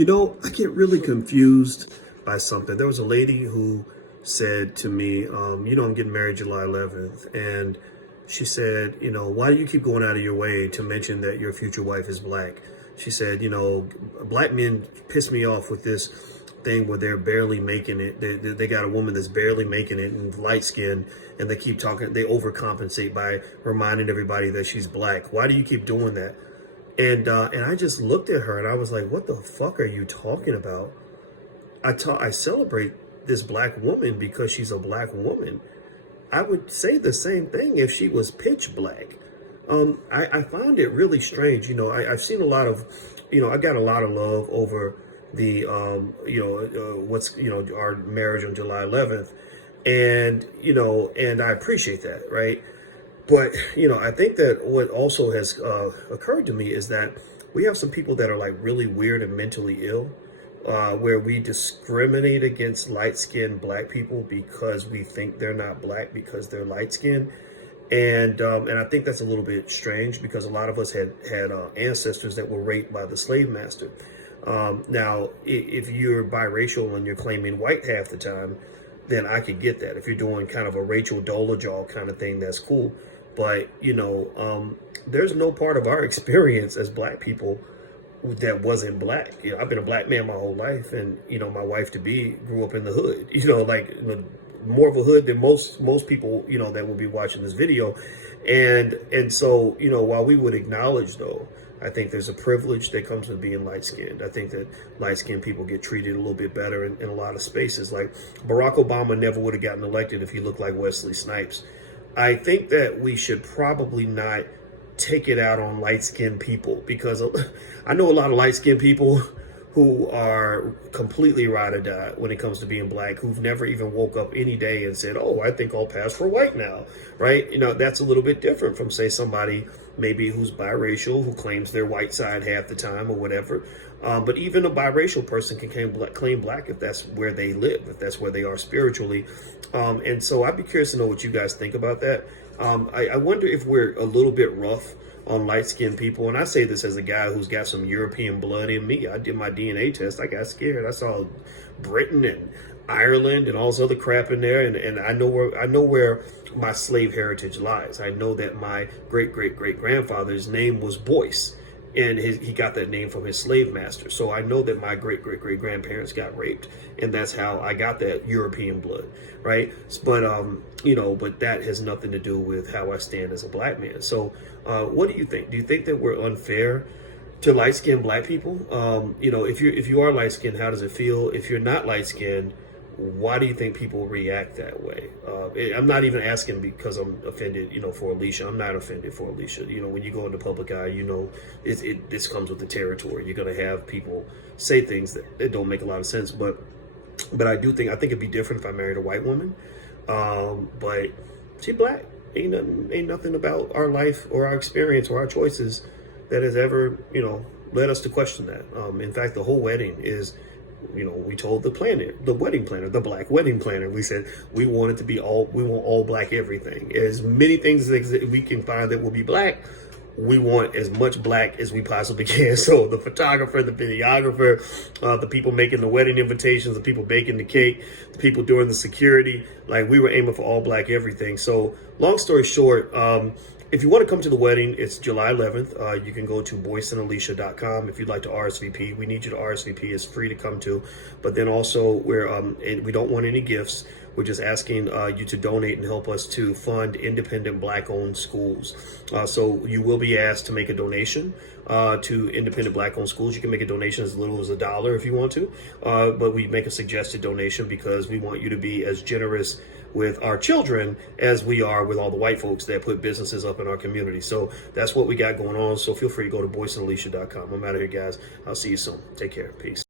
I get really confused by something. There was a lady who said to me, I'm getting married July 11th. And she said, why do you keep going out of your way to mention that your future wife is black? She said, black men piss me off with this thing where they're barely making it. They got a woman that's barely making it and light skinned, and they keep talking, they overcompensate by reminding everybody that she's black. Why do you keep doing that? And I just looked at her and I was like, what the fuck are you talking about? I celebrate this black woman because she's a black woman. I would say the same thing if she was pitch black. I found it really strange. I've seen a lot of, I got a lot of love over the, our marriage on July 11th. And I appreciate that, right? But, I think that what also has occurred to me is that we have some people that are like really weird and mentally ill, where we discriminate against light-skinned black people because we think they're not black because they're light-skinned. And I think that's a little bit strange because a lot of us had ancestors that were raped by the slave master. Now, if you're biracial and you're claiming white half the time, then I could get that. If you're doing kind of a Rachel Dolezal kind of thing, that's cool. But, there's no part of our experience as black people that wasn't black. I've been a black man my whole life, and, my wife to be grew up in the hood, more of a hood than most people, that will be watching this video. And so, while we would acknowledge, though, I think there's a privilege that comes with being light-skinned. I think that light-skinned people get treated a little bit better in a lot of spaces. Like Barack Obama never would have gotten elected if he looked like Wesley Snipes. I think that we should probably not take it out on light-skinned people, because I know a lot of light-skinned people who are completely ride or die when it comes to being black, who've never even woke up any day and said, oh, I think I'll pass for white now, right? That's a little bit different from, say, somebody maybe who's biracial, who claims they're white side half the time or whatever. But even a biracial person can claim black if that's where they live, if that's where they are spiritually. And so I'd be curious to know what you guys think about that. I wonder if we're a little bit rough on light-skinned people. And I say this as a guy who's got some European blood in me. I did my DNA test. I got scared. I saw Britain and Ireland and all this other crap in there. And I know where my slave heritage lies. I know that my great-great-great-grandfather's name was Boyce, and he got that name from his slave master. So I know that my great-great-great-grandparents got raped, and that's how I got that European blood, right? But but that has nothing to do with how I stand as a black man. So what do you think? Do you think that we're unfair to light-skinned black people? If you are light-skinned, how does it feel? If you're not light-skinned, why do you think people react that way? I'm not even asking because I'm offended, for Alicia. I'm not offended for Alicia. When you go in the public eye, this comes with the territory. You're going to have people say things that don't make a lot of sense. But I think it'd be different if I married a white woman. But she's black. Ain't nothing about our life or our experience or our choices that has ever, led us to question that. In fact, the whole wedding is, we told the wedding planner, the black wedding planner, we said we want it to be we want all black everything. As many things that we can find that will be black, we want as much black as we possibly can. So the photographer, the videographer, the people making the wedding invitations, the people baking the cake, the people doing the security, like we were aiming for all black everything. So long story short, if you want to come to the wedding, it's July 11th. You can go to boyceandalicia.com if you'd like to RSVP. We need you to RSVP. It's free to come to. But then also, and we don't want any gifts. We're just asking you to donate and help us to fund independent black-owned schools. So you will be asked to make a donation to independent black-owned schools. You can make a donation as little as $1 if you want to. But we make a suggested donation because we want you to be as generous with our children as we are with all the white folks that put businesses up in our community. So that's what we got going on. So feel free to go to boyceandalicia.com. I'm out of here, guys. I'll see you soon. Take care. Peace.